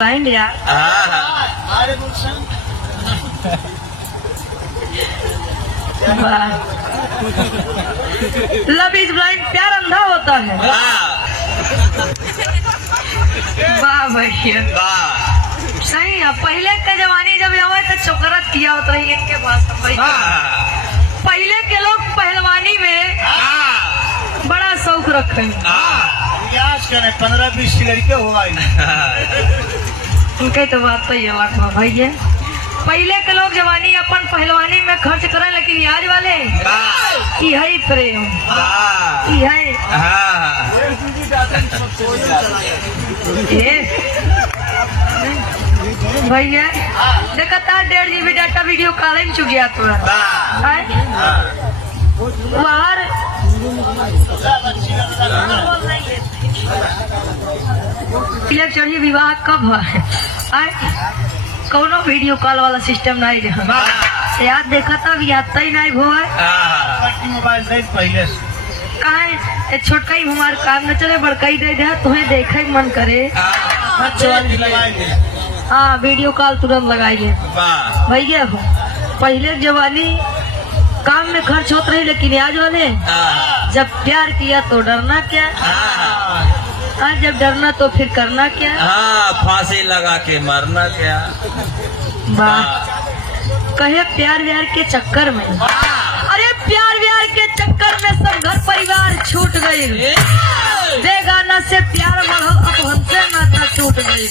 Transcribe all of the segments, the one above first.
Blind यार। Love is blind, प्यार अंधा होता है। वाह भैया सही है। पहले के जमाने जब आवे तो चौकरत किया होता रही इनके पास। पहले के लोग पहलवानी में बड़ा शौक रखे। 15-20 लड़के होगा उनके तो बात तो ये बात भैया। पहले के लोग जवानी अपन पहलवानी में खर्च करें, लेकिन आज वाले यही प्रेम भैया। देखा था 1.5 GB डाटा वीडियो कॉलिंग चुक गया तो बाहर चढ़ी विवाह कब है? कौनो वीडियो कॉल वाला सिस्टम नहीं रहा। याद देखा था याद ही नहीं हो मोबाइल पहले कहा छोटका ही हमारे काम न चले, बड़का ही दे दे तुम्हें देखे मन करे। हाँ वीडियो कॉल तुरंत लगाइए भैया। हो पहले जवानी काम में खर्च होते रही, लेकिन आज वाले जब प्यार किया तो डरना क्या, जब डरना तो फिर करना क्या। फांसी लगा के मरना क्या। वाह कहे प्यार व्यार के चक्कर में, अरे प्यार व्यार के चक्कर में सब घर परिवार छूट गई। बेगाना से प्यार बढ़ल, अब हमसे नाता टूट गई।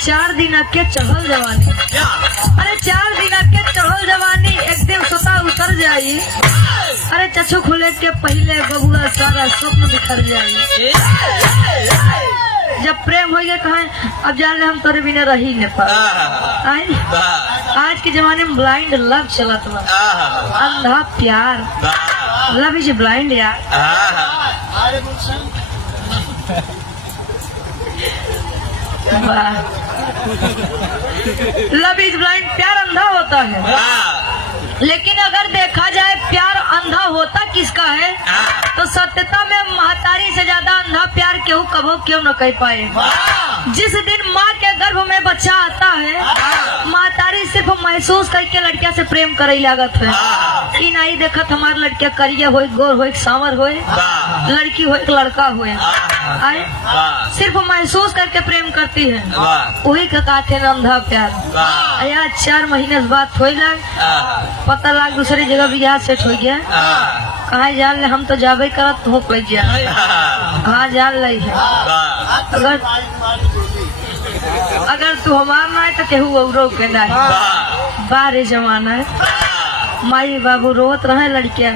4 दिन के चढ़ल जवानी, अरे 4 दिन के चढ़ल जवानी एक दिन स्वतः उतर जाई। अरे चक्षु खुले के पहले बबुआ सारा स्वप्न बिखर जाई। जब प्रेम हो गया कहा अब जान ले हम तोरे बिना रही न पाए। आज के जमाने में ब्लाइंड लव चलत बा, अंधा प्यार। लव इज ब्लाइंड यार। लव इज ब्लाइंड, प्यार अंधा होता है। लेकिन अगर देखा जाए प्यार अंधा होता किसका है, तो सत्यता में महतारी से ज्यादा अंधा प्यार क्यों कभो क्यों न कह पाए। जिस दिन माँ के गर्भ में बच्चा आता है, महतारी सिर्फ महसूस करके लड़किया से प्रेम करे लागत है कि नहीं देखत हमारे लड़किया करिया हो, गोर हो, सांवर हो, लड़की हो, लड़का हो, सिर्फ महसूस करके प्रेम करती है। वही का कहते हैं अंधा प्यार। यार 4 महीने बाद हो पता लग दूसरी जगह भी यहाँ सेट हो गया। कहा जान ले हम तो जाबे करत हो पड़ गया। कहा जान ली है अगर तू हमार ना है तो केहू औरो के नहीं। बारे जमाना है माई बाबू रोत रहे लड़कियां।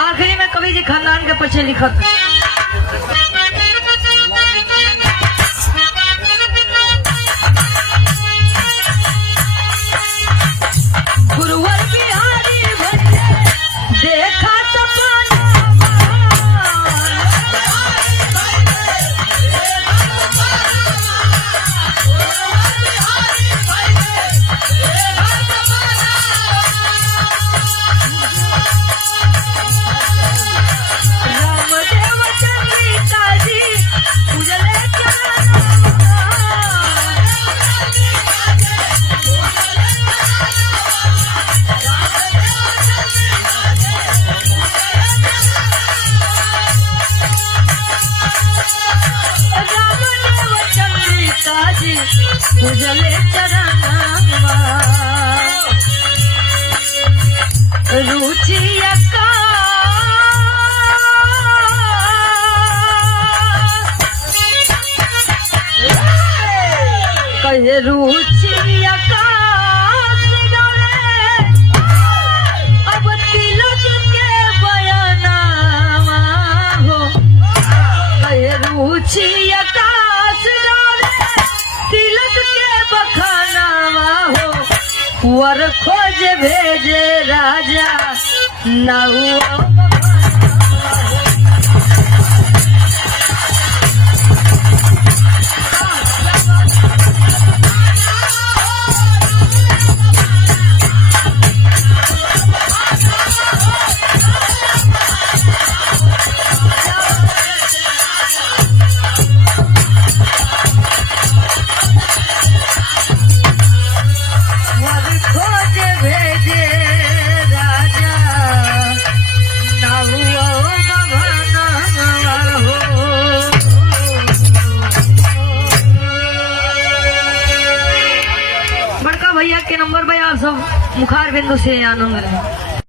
आखिरी में कवि जी खानदान के पीछे लिखत गुरुवर बिहारी देखा उजले चरनमा रुचिया का कहे रुचिया का अब तिलक के बयानामा हो। कहे रुचिया का तिलक के बखानावा हो। वर खोज भेजे राजा नाऊ के नंबर भाई आप सब मुखार बिंदु से आनंद लें।